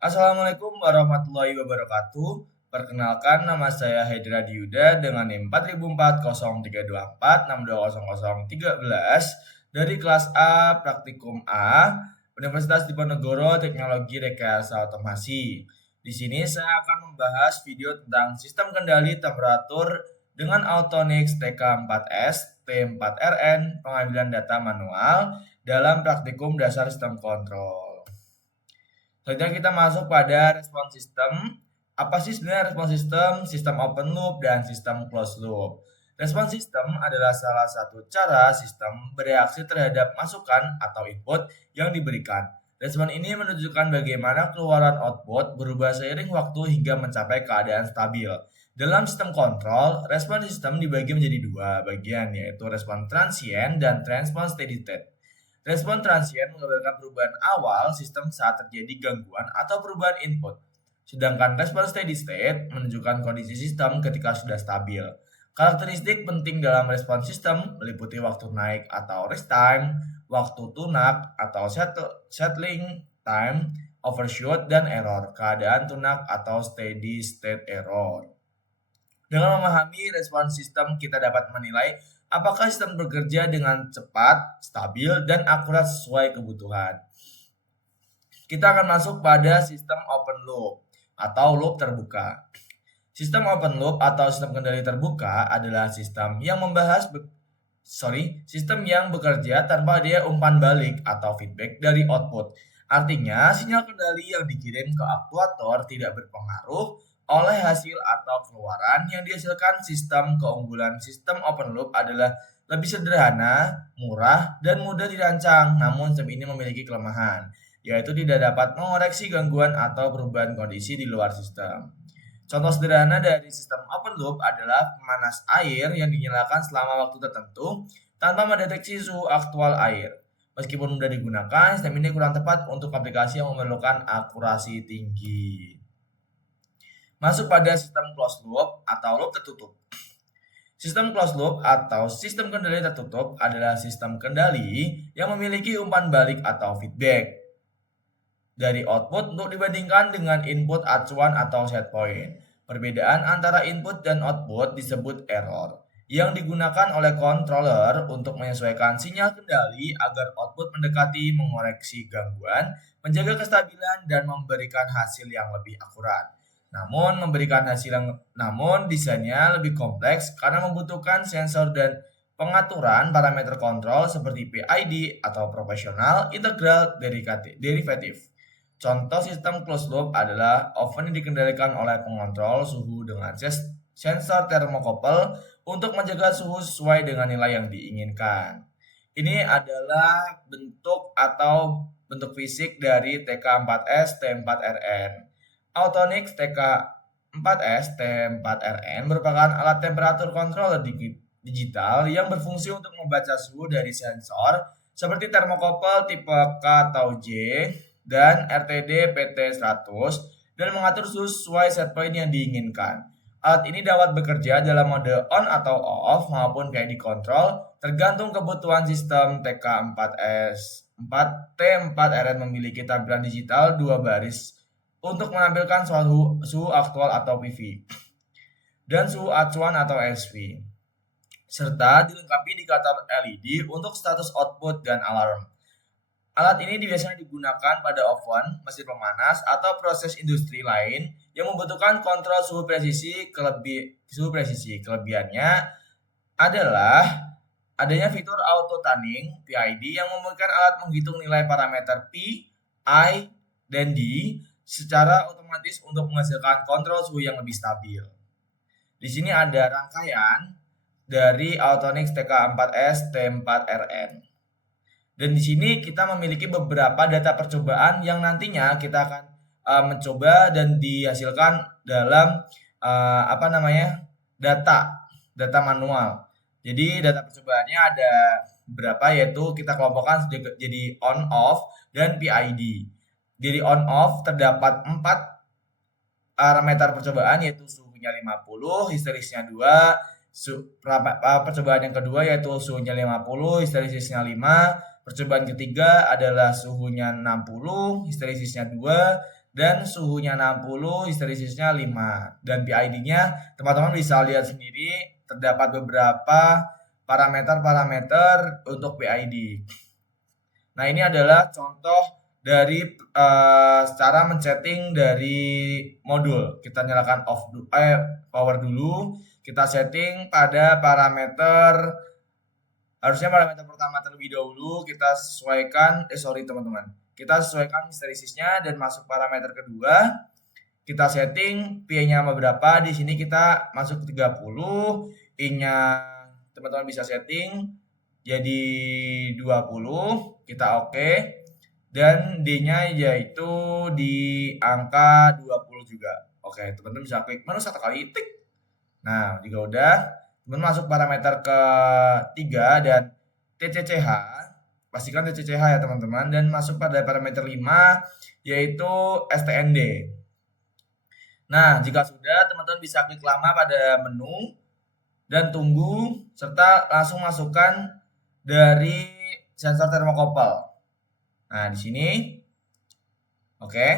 Assalamualaikum warahmatullahi wabarakatuh. Perkenalkan, nama saya Hedra Diyuda dengan NIM 4004 0224 620013 dari kelas A Praktikum A Universitas Diponegoro Teknologi Rekayasa Otomasi. Di sini saya akan membahas video tentang sistem kendali temperatur dengan Autonix TK4S, T4RN, pengambilan data manual dalam praktikum dasar sistem kontrol. Selanjutnya kita masuk pada respon sistem. Apa sih sebenarnya respon sistem? Sistem open loop dan sistem closed loop. Respon sistem adalah salah satu cara sistem bereaksi terhadap masukan atau input yang diberikan. Respon ini menunjukkan bagaimana keluaran output berubah seiring waktu hingga mencapai keadaan stabil. Dalam sistem kontrol, respon sistem dibagi menjadi dua bagian, yaitu respon transient dan respon steady state. Respon transient menggambarkan perubahan awal sistem saat terjadi gangguan atau perubahan input. Sedangkan respon steady state menunjukkan kondisi sistem ketika sudah stabil. Karakteristik penting dalam respon sistem meliputi waktu naik atau rest time, waktu tunak atau settling time, overshoot, dan error, keadaan tunak atau steady state error. Dengan memahami respon sistem, kita dapat menilai apakah sistem bekerja dengan cepat, stabil, dan akurat sesuai kebutuhan. Kita akan masuk pada sistem open loop atau loop terbuka. Sistem open loop atau sistem kendali terbuka adalah sistem yang bekerja tanpa adanya umpan balik atau feedback dari output. Artinya, sinyal kendali yang dikirim ke aktuator tidak berpengaruh oleh hasil atau keluaran yang dihasilkan. Sistem keunggulan sistem open loop adalah lebih sederhana, murah, dan mudah dirancang. Namun sistem ini memiliki kelemahan, yaitu tidak dapat mengoreksi gangguan atau perubahan kondisi di luar sistem. Contoh sederhana dari sistem open loop adalah pemanas air yang dinyalakan selama waktu tertentu tanpa mendeteksi suhu aktual air. Meskipun mudah digunakan, sistem ini kurang tepat untuk aplikasi yang memerlukan akurasi tinggi. Masuk pada sistem closed loop atau loop tertutup. Sistem closed loop atau sistem kendali tertutup adalah sistem kendali yang memiliki umpan balik atau feedback dari output untuk dibandingkan dengan input acuan atau set point. Perbedaan antara input dan output disebut error, yang digunakan oleh controller untuk menyesuaikan sinyal kendali agar output mendekati mengoreksi gangguan, menjaga kestabilan, dan memberikan hasil yang lebih akurat. Namun desainnya lebih kompleks karena membutuhkan sensor dan pengaturan parameter kontrol seperti PID atau proporsional, integral, derivatif. Contoh sistem closed loop adalah oven yang dikendalikan oleh pengontrol suhu dengan sensor termokouple untuk menjaga suhu sesuai dengan nilai yang diinginkan. Ini adalah bentuk fisik dari TK4S T4RN. Autonix TK4S T4RN merupakan alat temperatur controller digital yang berfungsi untuk membaca suhu dari sensor seperti termokouple tipe K atau J dan RTD PT100 dan mengatur suhu sesuai set point yang diinginkan. Alat ini dapat bekerja dalam mode on atau off maupun PID control tergantung kebutuhan sistem. T4RN memiliki tampilan digital 2 baris untuk menampilkan suhu aktual atau PV dan suhu acuan atau SV, serta dilengkapi indikator LED untuk status output dan alarm. Alat ini biasanya digunakan pada oven, mesin pemanas, atau proses industri lain yang membutuhkan kontrol suhu presisi. Kelebihannya adalah adanya fitur auto tuning PID yang memungkinkan alat menghitung nilai parameter P, I, dan D secara otomatis untuk menghasilkan kontrol suhu yang lebih stabil. Di sini ada rangkaian dari Autonix TK4S T4RN. Dan di sini kita memiliki beberapa data percobaan yang nantinya kita akan mencoba dan dihasilkan dalam data manual. Jadi data percobaannya ada berapa, yaitu kita kelompokkan jadi on off dan PID. Jadi on off terdapat 4 parameter percobaan, yaitu suhunya 50, histerisnya 2, percobaan yang kedua yaitu suhunya 50, histerisisnya 5, percobaan ketiga adalah suhunya 60, histerisisnya 2, dan suhunya 60, histerisisnya 5. Dan PID-nya teman-teman bisa lihat sendiri, terdapat beberapa parameter-parameter untuk PID. Nah, ini adalah contoh dari cara men-setting dari modul. Kita nyalakan power dulu, kita setting pada parameter, harusnya parameter pertama terlebih dahulu kita sesuaikan, teman-teman. Kita sesuaikan histerisisnya dan masuk parameter kedua. Kita setting P-nya berapa. Di sini kita masuk 30, I-nya teman-teman bisa setting jadi 20, kita oke. Dan D-nya yaitu di angka 20 juga. Oke, teman-teman bisa klik menu satu kali, tik. Nah, jika udah, teman masuk parameter ketiga dan TCCH, pastikan TCCH ya teman-teman, dan masuk pada parameter 5 yaitu STND. Nah, jika sudah, teman-teman bisa klik lama pada menu dan tunggu, serta langsung masukkan dari sensor termokopel. Nah, di sini. Oke.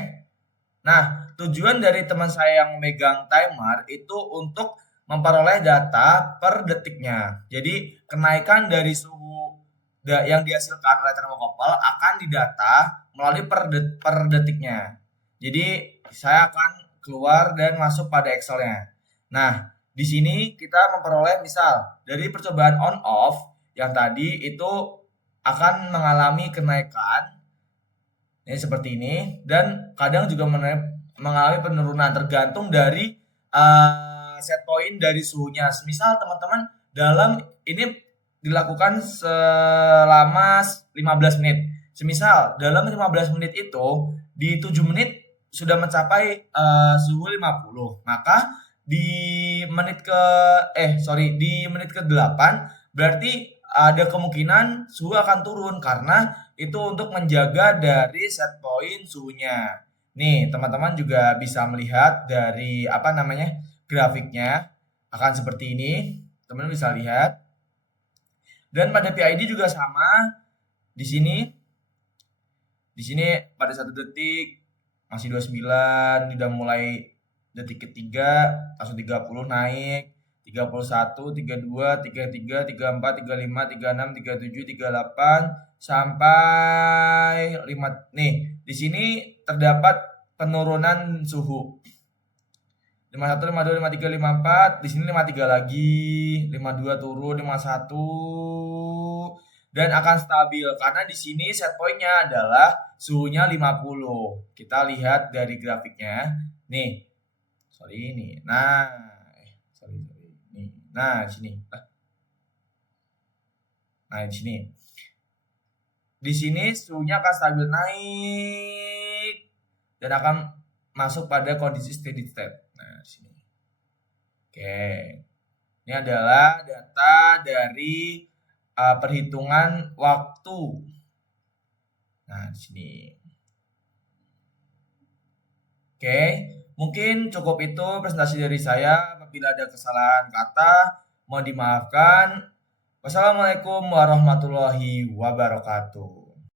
Nah, tujuan dari teman saya yang memegang timer itu untuk memperoleh data per detiknya. Jadi, kenaikan dari suhu yang dihasilkan oleh termokopel akan didata melalui per detiknya. Jadi, saya akan keluar dan masuk pada Excel-nya. Nah, di sini kita memperoleh misal dari percobaan on off yang tadi itu akan mengalami kenaikan ini seperti ini, dan kadang juga mengalami penurunan tergantung dari set point dari suhunya. Misal teman-teman dalam ini dilakukan selama 15 menit. Semisal dalam 15 menit itu di 7 menit sudah mencapai suhu 50. Maka di menit ke-8 berarti ada kemungkinan suhu akan turun karena itu untuk menjaga dari set point suhunya. Nih, teman-teman juga bisa melihat dari grafiknya akan seperti ini. Teman-teman bisa lihat. Dan pada PID juga sama. Di sini pada 1 detik masih 29, udah mulai detik ketiga langsung 30 naik. 31, 32, 33, 34, 35, 36, 37, 38 sampai 5. Nih, di sini terdapat penurunan suhu. 51, 52, 53, 54, di sini 53 lagi, 52 turun, 51 dan akan stabil karena di sini set point-nya adalah suhunya 50. Kita lihat dari grafiknya. Nih. Ini. Nah, di sini. Nah, di sini. Di sini suhunya akan stabil naik dan akan masuk pada kondisi steady state. Nah, di sini. Oke. Ini adalah data dari perhitungan waktu. Nah, di sini. Oke. Mungkin cukup itu presentasi dari saya. Apabila ada kesalahan kata, mohon dimaafkan. Wassalamualaikum warahmatullahi wabarakatuh.